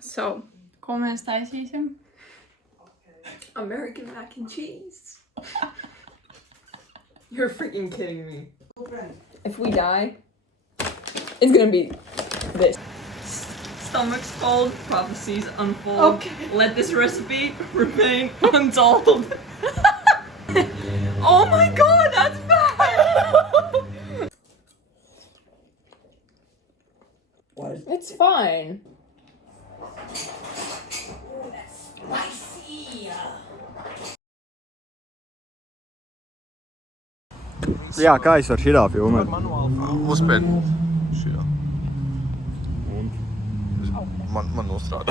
So, ko mēs taisīsim? American mac and cheese. You're freaking kidding me. If we die, it's gonna be this. Stomachs cold, prophecies unfold. Okay. Let this recipe remain untold. Oh my god, that's bad! What? It's fine. Jā, kā es varu šitā filmēt? Uzspēd šajā. Un? Man nostrādā.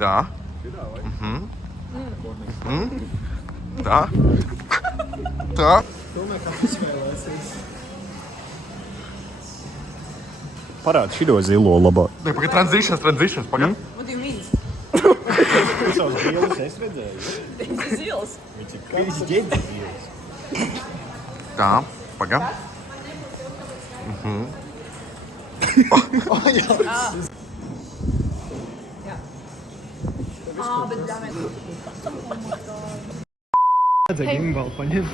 Tā. Tā. Tā. Parādi šito zilo labāk. Nē, pagad, transitions, pagad. What do you mean? Savas bildes es redzēju. It's a seals. Viņš ģēdzi zils. Tā, pagad.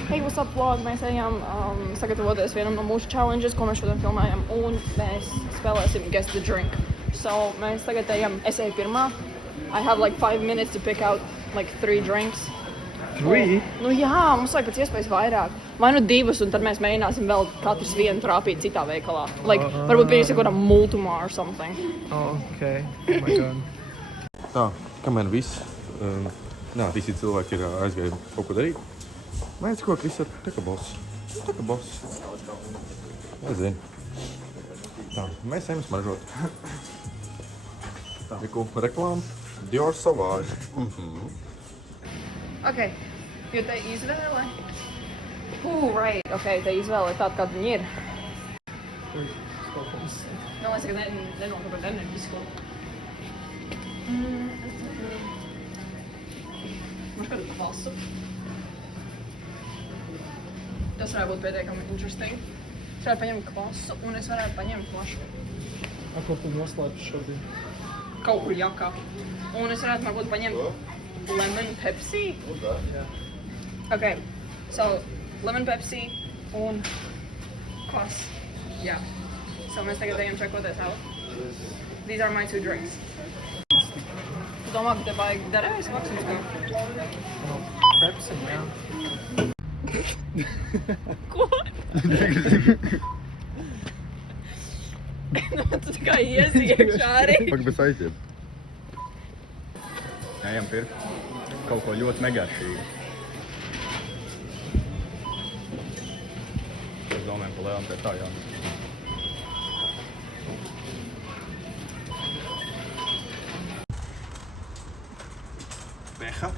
Hey, what's up, vlog? Mēs ejam sagatavoties vienam no mūsu challenges, ko mēs šodien filmējam, un mēs spēlēsim Guess the Drink. So, mēs tagad ejam, es eju pirmā. I have like 5 minutes to pick out like 3 drinks. 3? Nu jā, mums vajag pēc iespējas vairāk. Vai nu 2, un tad mēs mēģināsim vēl katrs vienu trāpīt citā veikalā. Like, varbūt pirms kaut kādā multumā or something. Oh, okay. Oh my god. Tā, kamēr visi cilvēki ir aizgājuši kaut ko darīt. Mēs kaut viss ir taka boss. Nezinu. Tā, mēs ejam smaržot. Tā, reklāma. Dior Sauvage. Ok, jo te izvēle. Right, ok, te izvēle ir tāda, kāda viņa ir. Man liekas, ka nenokāpēt enerģisko. Mums kādu kvasu. Tas varētu būt pietiekami interesting. Es varētu paņemt kvasu, un es varētu paņemt flašu. Ko tu noslēdz šodien? Kaut kur jakā. Un es varētu varbūt paņemt lemon Pepsi. Ok, so lemon Pepsi un kvass. Jā. So mēs tagad ejam čekoties out. These are my 2 drinks. Tu domā, ka te baigi derēs maksums kā? Pepsi, jā. Ko? Tu tā kā iesiekšā arī. Pagad, bez aiziet. Ejam pirkt kaut ko ļoti negaršīgu. Es domāju, pa lielam pie tā jānāk. Beha.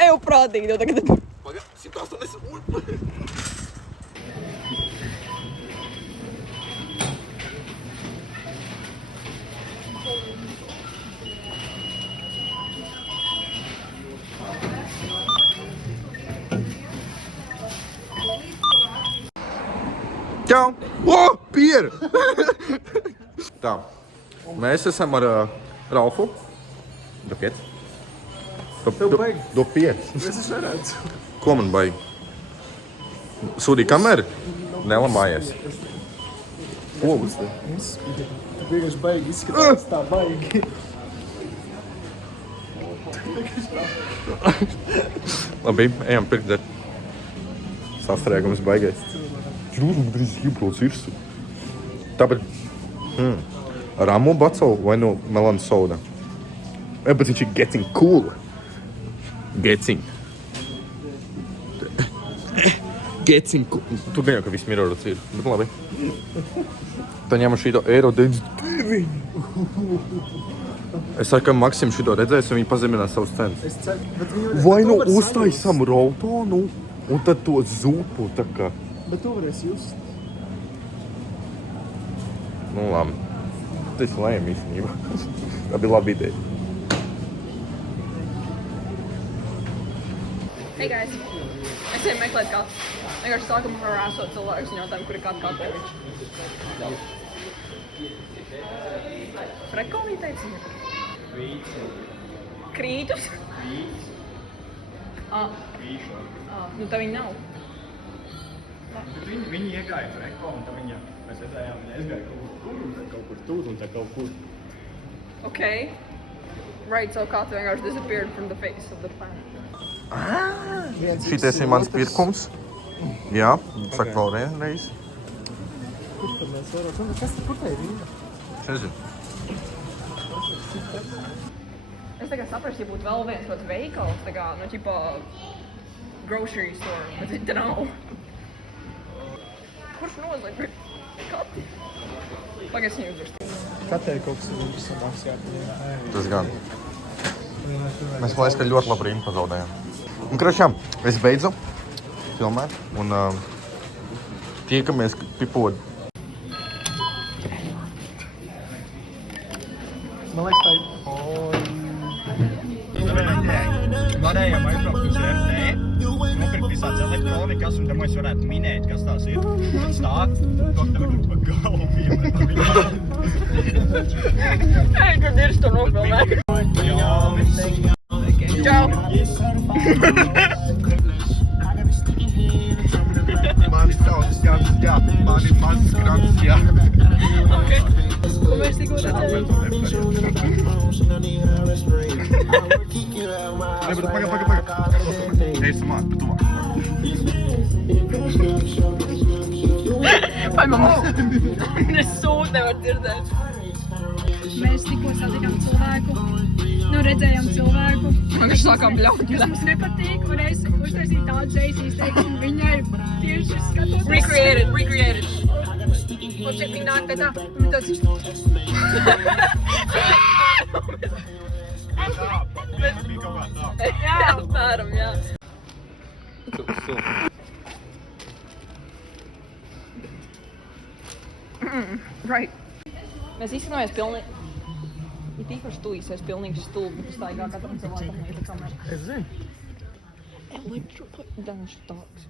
Eju prātīgi, tev tagad... Pagad, 180. Čau! O, pier! Tā, mēs esam ar Ralfu. Do 5. Do 5. Es neredzu. Ko man baigi? Sūdī kameru? Nelamājies. Ko? Tu vienkārši baigi izskatās tā baigi. Labi, ejam pirkt der. Sastrēgums baigais. Čurūs, drīz jebrots irsu. Tāpēc, Ramu bacau vai no melana soda? Bet viņš ir getting cool. Getting cool. Tur gan jau, ka viss mirodots ir, bet labi. Tā ņēma šito eiro 99. Es saku, ka Maksim šito redzēs, un viņi pazeminās savus cenas. Es ceru, bet viņi Vai nu uztaisam Roltonu, un tad to zupu tā kā. Bet tu varēsi just. Nu labi. Tas lēma īstenībā. Tā bija laba ideja. Hey guys! Es ejam meklēt katu. Vienkārši sākam harāsot cilvēkus un jautājumu, kur ir katu katēviņš. Frekolī teica? Krītus? Nu tā viņi nav. Viņi iegāja freko, un tad mēs redzējām, viņa aizgāja kaut kur tur un tad kaut kur. Okay. Right, so katu vienkārši disappeared from the face of the planet. Šitais ir mans pirkums. Jā, saka vēl reiz. Kurš tad mēs varam? Kas tur te ir? Es nezinu. Es tagad saprastu, ja būtu vēl viens tāds veikals, tā kā, nu, ķipa, grocery store, bet te nav. Kurš nozaka kati? Pagaid, viņu uzrakstīju. Katē kaut kas ir interesantāks jāpaņem. Tas gan. Mēs man liekas, ka ļoti labu rindu pazaudējām. Un, krašām, es beidzu filmēt un tiekamies pipod. Man liekas, tā ir... Varējām aizbraukt uz RT, nopirkt visādas elektronikas, un tad mēs varētu minēt, kas tās ir. Un stāv, to tev ir pa galvu vienmēr. Hei, kad ir to nofilmēt. Čau! Mani sauc Gansjā, mani mans Gansjā. Okay. Ko mēs tikko redzējām? Paga. Ej, samāt, pa tuvāk. Vai mamma? Es sūdu nevar dzirdēt. Mēs tikko satikām cilvēku, redzējām cilvēku, Man viņš sākām bļaut. kas mums nepatīk, un es uztaisīju tādu džeisī izteikumu viņai tieši skatoties. Recreated. Un šeit viņa nāk pēc tā, un tāds... Jā, apmēram, jā. Right. Mēs izskanamies pilnīgi... Ir tīpaši tu īsies pilnīgi stulbi, kas staigā katram cilvēkam līdzi kamerā. Es zinu. Elektrodaņš tāds.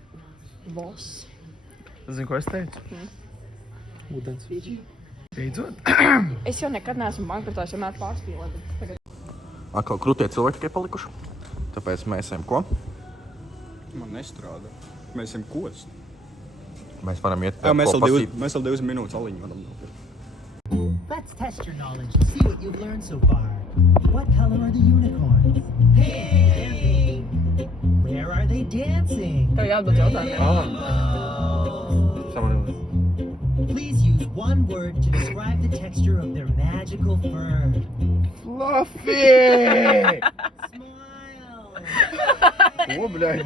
Voss. Es zinu, ko es teicu? Ūdens. Beidzot? Es jau nekad neesmu bankrotājis, vienmēr pārspīlēt, bet tagad... Atkal krūtie cilvēki tikai palikuši. Tāpēc mēs esam ko? Man nestrādā. Mēs esam kost. Mēs varam iet Jā, mēs ko vēl pasīt. 20 minūtes aliņu varam nopirkt. Let's test your knowledge and see what you've learned so far. What color are the unicorns? Hey! Where are they dancing? Tev jāatbild jautājumiem. Samanīju. Please use one word to describe the texture of their magical fur. Fluffy! Smile! Ko, bļaļ?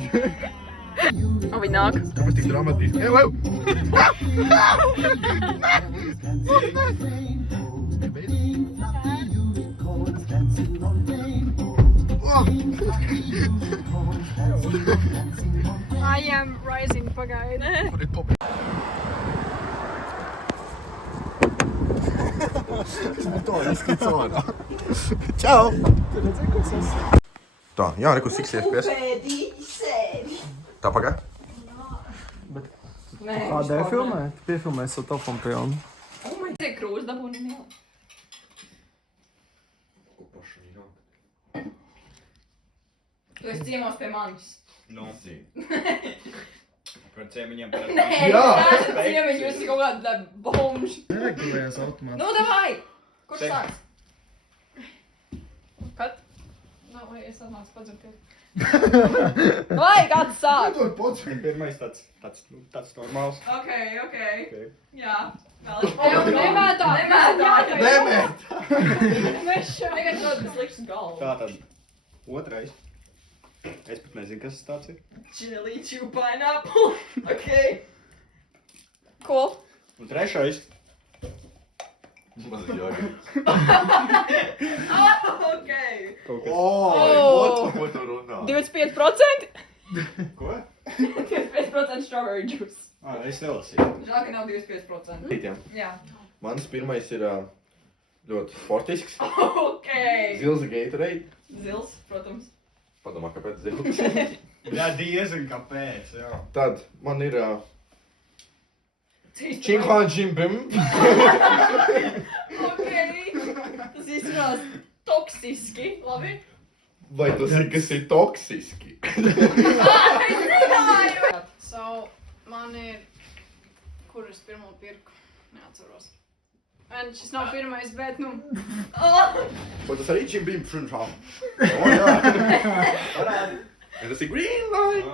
Un viņi nāk. Kāpēc tik dramatiski? I am rising, pagaidi. To izskats ārā. Čau! Tu redzēji, ko es esmu? Tā, jā, reku siksies pies. Tā pagā? Kādē filmē? Tu piefilmēji savu telefonu pilnu. Tie krūs dabūni mielu. Tu esi ciemos pie manis. Nu. Par ciemiņiem par... Nē, es esmu ciemiņi, jūs esat kaut kāda bomži. Neregulējas automāti. Nu, davai! Kurš sāks? Kad? Nu, vai es atnācu padzirties. Vai, kāds sāk? Pirmais tāds normāls. Ok. Jā. Nemētā! Tagad šādi slikšu galvu. Tātad, otrais. Es pat nezinu, kas tas tāds ir. Chili chew pineapple. Ok. Cool. Un trešais. Ok. Kaut kas. Oh. Ko tu runā? 25%? Ko? 25% strawberry juice. Es nelasīju. Žēl, ka nav 25%. Jā. Mans pirmais ir ļoti sportisks. Ok. Zils Gatorade. Zils, protams. Padomā, kāpēc zils? Jā, diezgan kāpēc, jā. Tad man ir Tas Činhan Džimbim. Okay. Tas izskatās toksiski. Labi. Vai tas ir, kas ir toksiski? So, man ir... Kur es pirmo pirku? Neatceros. Un šis nav pirmais, bet nu... Vai tas arī Džimbim Frunčām? O, jā. Tas ir green light.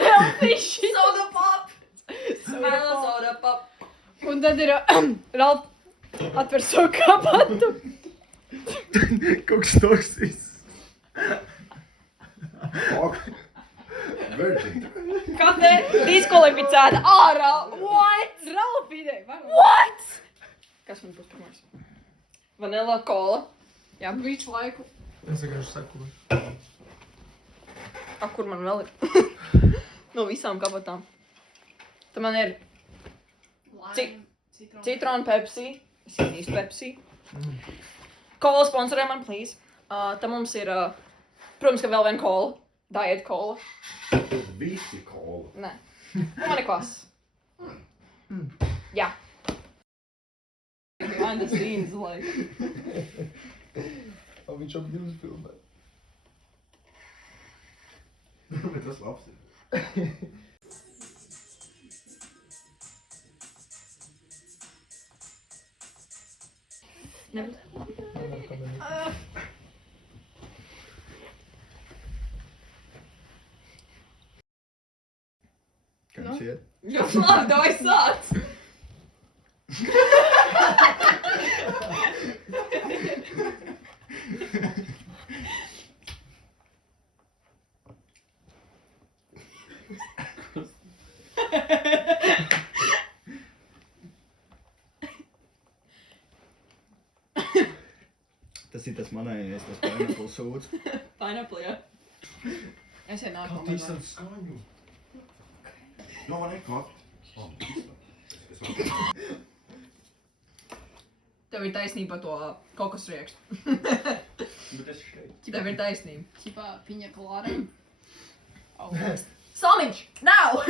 Healthy shit. Soda pop. Soda pop. Un tad ir... Ralf, atver savu kabatu. Kaut kas toksisks. Virgin. Kate diskvalificēta ārā. What? Ralf ideja. What? Kas man būs pirmais? Vanilla kola. Jā, visu laiku. Es vienkārši saku. Kur man vēl ir? No visām kabatām. Tad man ir citronu Pepsi. Es īsti Pepsi. Kola sponsorē man, please. Tad mums ir, protams, ka vēl viena kola. Diet kola. Visi kola. Nē. Man ir kvass. Jā. Behind the scenes, like. Viņš ap jums filmē. Bet tas labs ir. Never. Kan du se? Ja, fan, det var ju sant! Tas ir tas manējais, tas pineapple sūds. Pineapple, jā. Es jau nāku. skaņu? No, man ir klāt. Tev ir taisnība par to kokos riekstu. Bet es šeit. Tev ir taisnība. Ķipā piņa kolāra. Samiņš, now!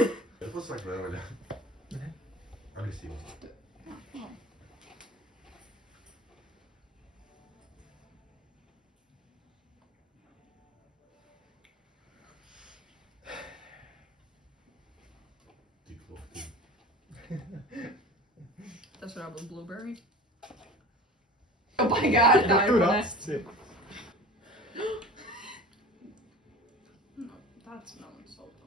Ir pasaka vēl vaļā. Agresīvs. Tik lofti. Tas varētu būt blueberry. Oh my god, tā ir Tur man. atsciet. Tāds melons salta.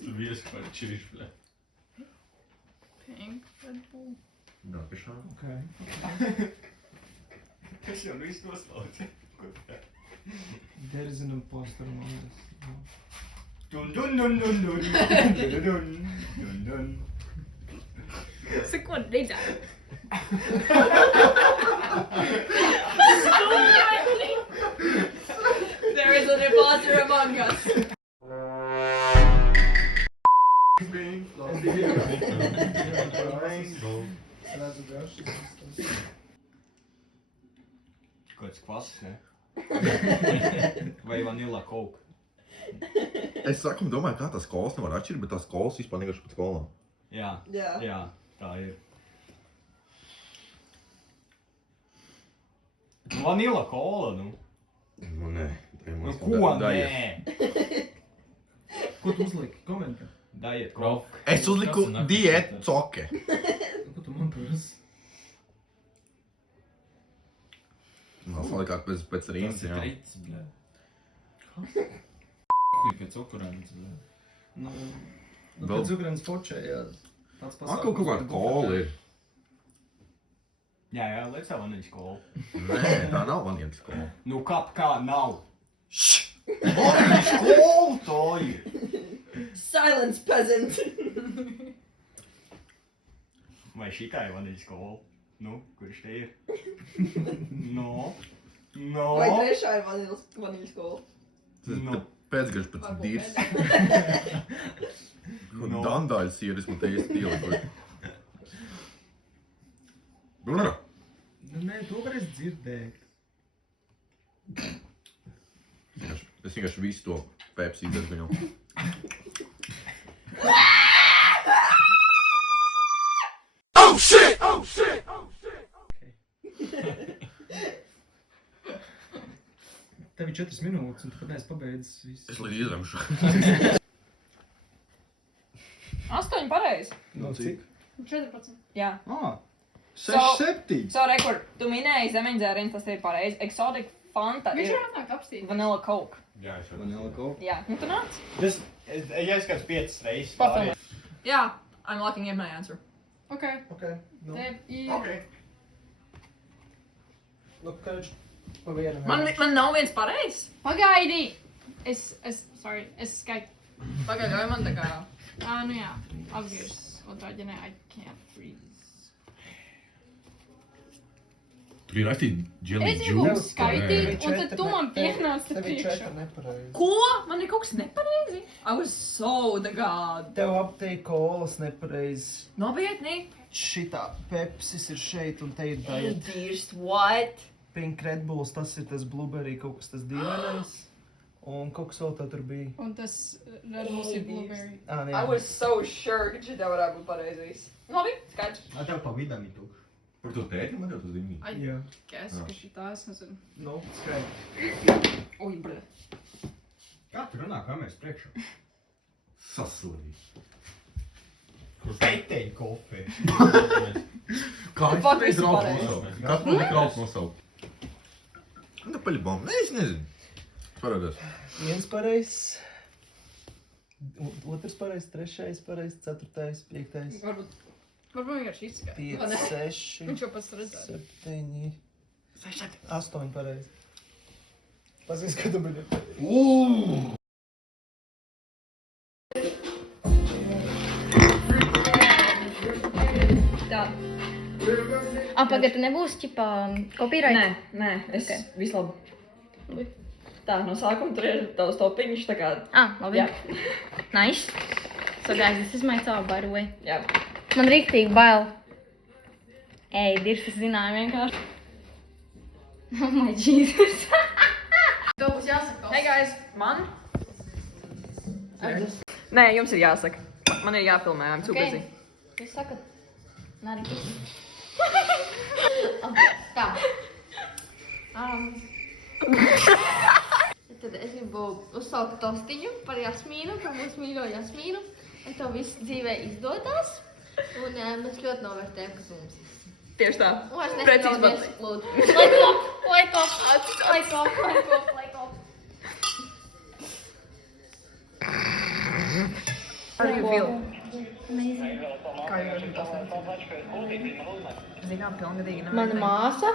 Tu viesi par čirišu, bļa. Pink Red Bull. Nākašā. Okay. Es jau visu noslaucu. There is an imposter among us. Dun dun dun dun dun. Dun dun dun dun. Seko redzēt. There is an imposter among us. Kāds kvass, ne? Vai vanilla coke? Es saku, domāju, kā tās kolas nevar atšķirt, bet tās kolas vispār vienkārši pēc kolām. Jā. Jā. Jā, tā ir. Vanilla cola, nu. Nu, nē. Nu, ko nē? Ko tu uzliki? Komentā. Diet coke. Es uzliku diēt coke. Ko tu man prasi? Nav salikāt pēc rīnas, jā. Trits, bļa. Pie cukurēns, bļa. Nu, Vēl- pie cukurēns fočējās. Tāds Ak, kaut kāda kola ir. Jā, jā, liek savu vanīļas kolu. Nē, tā nav vanīļas kola. Nu, kā nav? Vanīļas kolu tā ir. Silence, peasant. Vai šitā ir vanīļas kola? Nu, kurš te ir? No. No. Vai trešā ir vanīļas kola? Tas Nu. ir pēcgarš pēc Varbūt dīrs. No. Dandāļas ieris man te ielikoju. Brunara. Nē, to varēs dzirdēt. Es vienkārši visu to Pepsi izdarbu. Tev ir 4 minūtes, un tu pat neesi pabeidzis visu. Es līdz izlemšu. 8 pareizi. No cik? 14. Jā. 6, 7. So, rekord, tu minēji zemeņdzēriens, tas ir pareizi. Exotic Fanta Viņš ir var atnākt apstīt. Vanilla Coke. Jā, es Vanilla Coke. Jā, nu tu nāc. Ja es kāds 5 reizes Pafilmē. Jā, I'm locking in my answer. Ok. Ok. Nu, Tev ir... nu kač pa vienam. Man nav viens pareizs. Pagaidi! Sorry, es skaitu. Pagaid, vai man tā kā... Nu jā, apgriez. Otrādi, ne, I can't freeze. Tur ir rakstīts jelly Es gribu juice. skaitīt, un tad tu man pienāc te Tev ir 4 priekšā. nepareizi. Ko? Man ir kaut kas nepareizi? I was so the god. Tev aptei kolas nepareizi. Nopietni? Šitā Pepsis ir šeit un te ir diet. Dirst, what? Pink Red Bulls, tas ir tas blueberry, kaut kas tas dīvainais. Un kaut kas vēl tā tur bija. Un tas Red Bulls ir blueberry. Nē. I was so sure, ka šitā varētu būt pareizais. Labi, skaidrs. Tev pa vidam ir tukš. Par to tēti man jau tas zīmī. I Jā. guess, ka šitā es nezinu. Nu, skaidrs. Ui, bre. Kā tu runā kameras priekšā? Sasodīt. Peiteņu kofe. Kā Fuck, es visu draugs pareizi. nosaukt? Kas man ir draugs nosaukt? Nu, paļabām. Nē, es nezinu. Parādās. Viens pareizs. Otrs pareizs, trešais pareizs, ceturtais, piektais, Varbūt vienkārši izskait. 5, 6, Viņš jau pats redzēja. 7, 8 pareizi. Paskaties, ka tu biji. Tā. Pagaidā, tu nebūsi ķipā copyright? Nē, es Ok. vislabi. Tā, no sākuma tur ir tavs topiņš, tā kā... Labi. Jā. Nice. So guys, this is my top, by the way. Jā. Man rīktīgi bail. Ej, dirs zināja vienkārši. Oh my Jesus. Tev būs jāsaka Hey guys, man? Nē, jums ir jāsaka. Man ir jāfilmē, I'm too busy. Jūs sakat? Nārīgi. Tā. Tad es gribu uzsaukt tostiņu par Jasmīnu, par mūsu mīļo Jasmīnu. Un tev viss dzīvē izdodās. Un mēs ļoti novērtējam, kas mums ir. Tieši tā. Un es Precīzi nesaproties, pat. lūdzu. Like up. How do you feel? Amazing. Kā jūs jūtaties? Zinām, pilngadīgi nav. Mana māsa?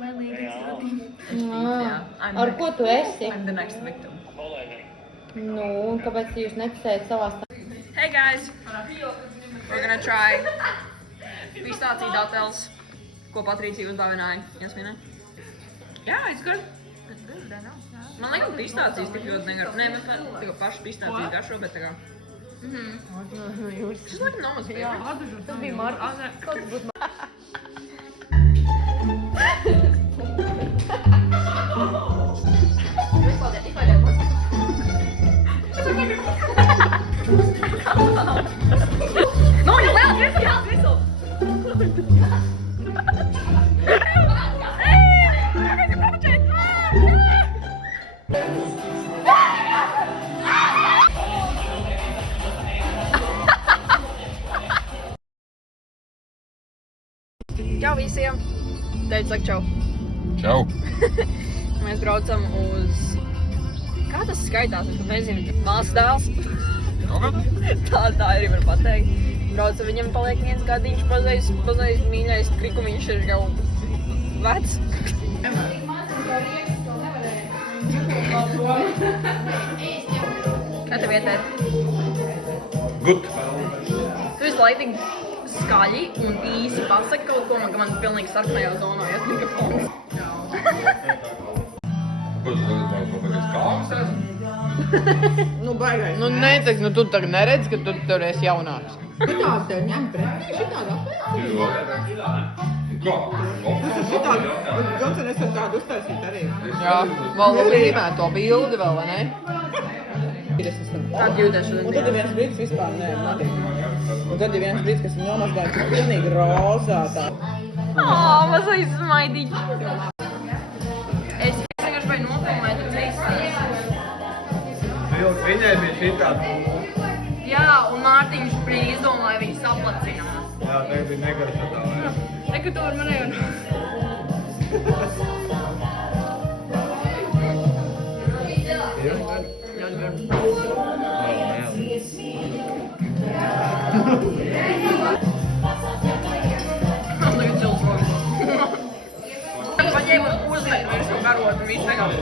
Jā. Ar ko tu esi? I'm the next victim. Nu, un kāpēc jūs neticējat savā stāvā? Hey guys, we're gonna try pistāciju datels, ko Patricija uzdāvināja Jasmīnai. Yeah, it's good. It's good, I know. Man liekas, pistācijas tik ļoti negar. Nē, mēs tā kā paši pistācijas garšo, bet tā kā... Šis laikam nav mans favorite. Tas bija Markus. Kaut kas būtu No, jau vēl, visu! Čau visiem! Teicu, saka čau. Čau. Mēs braucam uz... Kā tas skaitās? Es pat nezinu. Māsas dēls. Tā arī var pateikt. Braucam, viņam paliek viens gadiņš, mazais mīļais krikumiņš ir jau vecs. Kā tev ietēt? Good. Tu visu laiku tik skaļi un īsi pasaki kaut ko, ka man pilnīgi sarkanajā zonā iet mikrofons. Ko tu tagad kaut kādas kāmas esi? Nu, baigais. Nu, neteiks, nu tu tagad neredzi, ka tu tur esi jaunāks. Jo. Džonsen, es varu tādu uztaisīt arī. Jā, vēl līmēt to bildi vēl, vai ne? Tāda jūties šodien. Un tad ir viens brīdis vispār, nē, Nadī. Un tad ir viens brīdis, kas ir nomazgājums, ir pilnīgi rozā tā. Mazliet smaidīgi. Es vienkārši vai nofilmēt ceļus. Viņai bija šitā. Jā, un Mārtiņš bija izdomā, lai viņš saplacinās. Jā, tā bija negarša tā. Eka, to var manēju. Man tagad čils rokas. Paņēmu uzmet virsmu karotu un viņš vienkārši.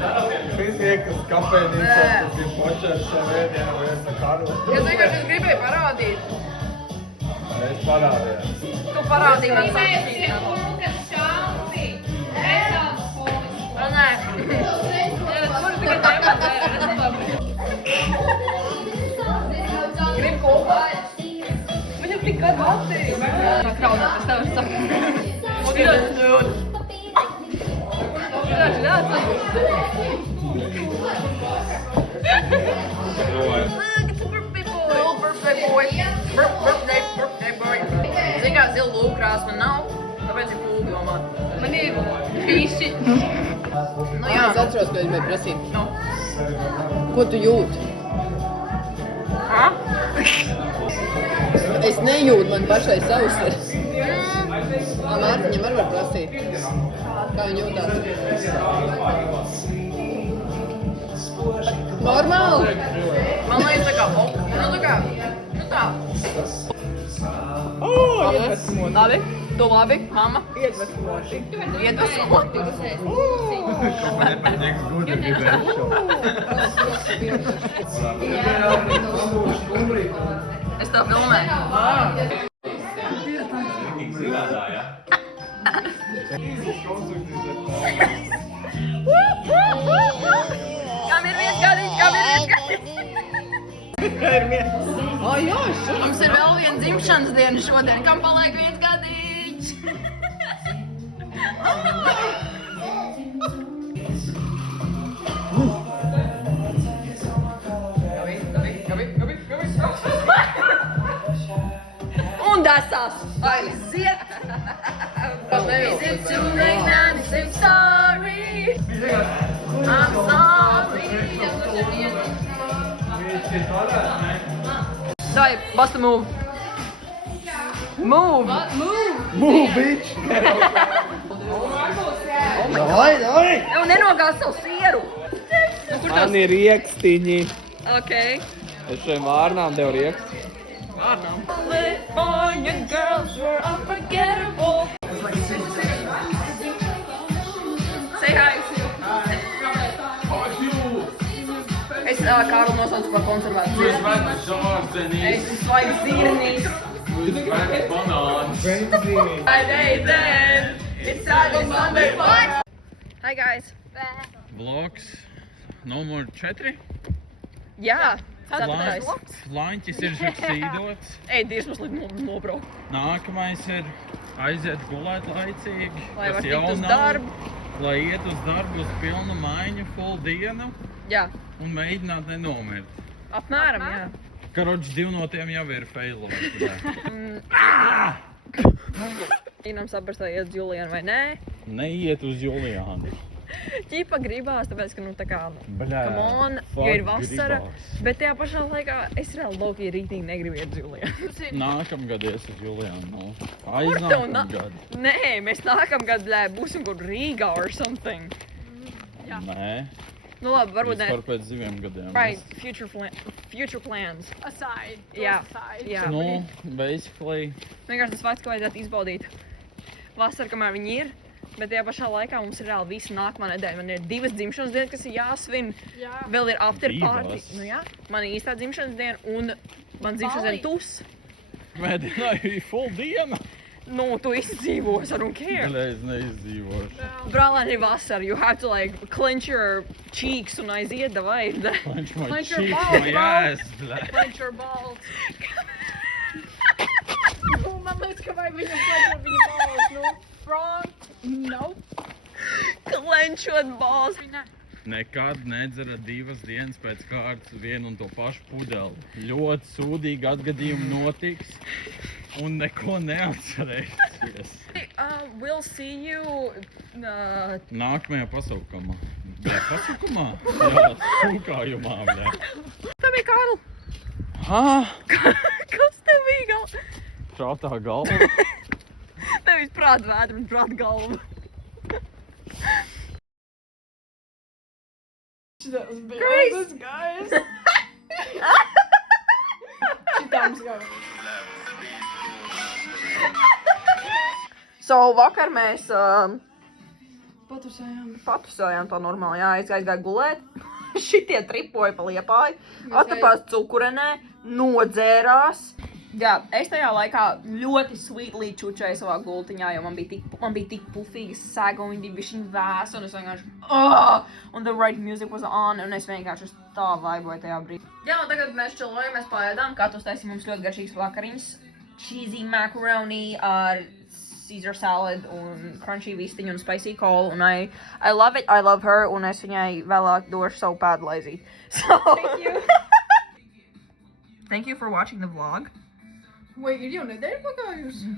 Viņš iekas kafejnīcā, tas ir počers ar vēdienu vai es karu. Es vienkārši gribēju parādīt. Mēs parādījām. Tu parādīji man sakstību. Nē. Tur tikai nepat. Grib kopā. Viņam tik gadu attīk. Tā kraunā, es tev saku. Un ir Zini kā zilu lūkrās man nav, tāpēc ir pūgi domāt. Man ir bišķi. Nu jā, Es atceros, ko es biju prasīt. nu. Ko tu jūti? Ha? Es nejūtu, man pašai savs ir. Mārtiņam arī var prasīt. Kā viņa jūtās? Normāli? Man liekas tā kā, nu tā. Labi, tu labi, mamma. Iedvesmoti. Iedvesmoti. Man nepatīk gudi gribēju šo. Es tev filmēju. Kam ir viens gadiņš? Ah, jā, šodien. Mums ir vēl viena dzimšanas diena šodien. Kam paliek viens gadiņš? Un dasās. Aiziet. Is it too late now to say sorry? I'm sorry. Sorry, bust the move. Move. Move, bitch! Tev nenogāz savu sieru. Man ir riekstiņi. Okay. Es šiem vārnām devu rieksti. California girls were unforgettable. Say hi. Es Kārlu nosaucu par konservāciju. Es svaigs zīrnīgs. Friday then. It's Saturday, Sunday, what? Hi guys. Vlogs numur 4. Jā. Ceturtais. Flanķis ir sucīdots. Ej, Dievs mums līdz nobraukt. Nākamais ir aiziet gulēt laicīgi. Lai var kas tikt jau uz nav. darbu. Lai iet uz darbu uz pilnu maiņu, full dienu Jā. un mēģināt nenomirt. Apmēram, jā. Karoči 2 no tiem jau ir failoti. Mēģinām saprast, vai iet uz Julianu vai nē. Neiet uz Juliānu. Ķipa gribās, tāpēc, ka, nu, tā kā, Bļā, come on, fuck jo ir vasara, gribās. bet tajā pašā laikā es reāli loki rītīgi negribu iet uz Julianu. Nākamgad ies uz Juliānu. Kur tev Aiznākamgad. Nē, mēs nākamgad, būsim kaut Rīgā or something. Nē. Nu labi, varbūt ne. Vispār pēc 2 gadiem. Right, future plans. Aside. Jā, Aside. jā. Nu, basically. Vienkārši tas fakts, ka vajadzētu izbaudīt vasaru, kamēr viņi ir, bet tajā pašā laikā mums ir reāli visa nākamā nedēļa. Man ir 2 dzimšanas dienas, kas ir jāsvin. Jā. Vēl ir after party. Divas? Nu jā, man ir īstā dzimšanas diena un man dzimšanas diena tus. Mēģināju ir full diena. Nu, tu izdzīvos, I don't care. Es neizdzīvošu. Brālēn ir vasara, you have to like clench your cheeks un aiziet, davai. Clench my Clench your cheeks, balls, my bro. ass, bļā. Clench your balls. Man liekas, ka vajag viņam clenchot viņa balls, nu. wrong. Nope. Klenčot balls. Nekad nedzera 2 dienas pēc kārtas vienu un to pašu pudeli. Ļoti sūdīgi atgadījumi notiks un neko neatcerēsies. We'll see you. Nākamajā pasaukumā. Jā, pasaukumā? Jā, sūkājumā, jā. Tev bija Kārl. Hā? Kas tev bija galva? Prātā galva. Nevis prāt vēdru un prāt galvu. Grace! Guys. Šitāms jau. So, vakar mēs Patusējām. patusējām tā normāli, jā, es gāju gulēt. Šitie tripoja pa Liepāju, atapās cukurenē, nodzērās. Jā, es tajā laikā ļoti sweetly čučēju savā gultiņā, jo man bija tik pufīgas sēga un viņi bija bišķiņ vēsi un es vienkārši un the right music was on un es vienkārši tā vaiboju tajā brīdī. Jā, un tagad mēs čilojam, mēs paēdām, Katus taisīja mums ļoti garšīgas vakariņas. Cheesy macaroni ar Caesar salad un crunchy vistiņu un spicy cole un I love it, I love her un es viņai vēlāk došu savu pēdu laizīt. So, thank you. Thank you for watching the vlog. Vai ir jau nedēļa pagājusi?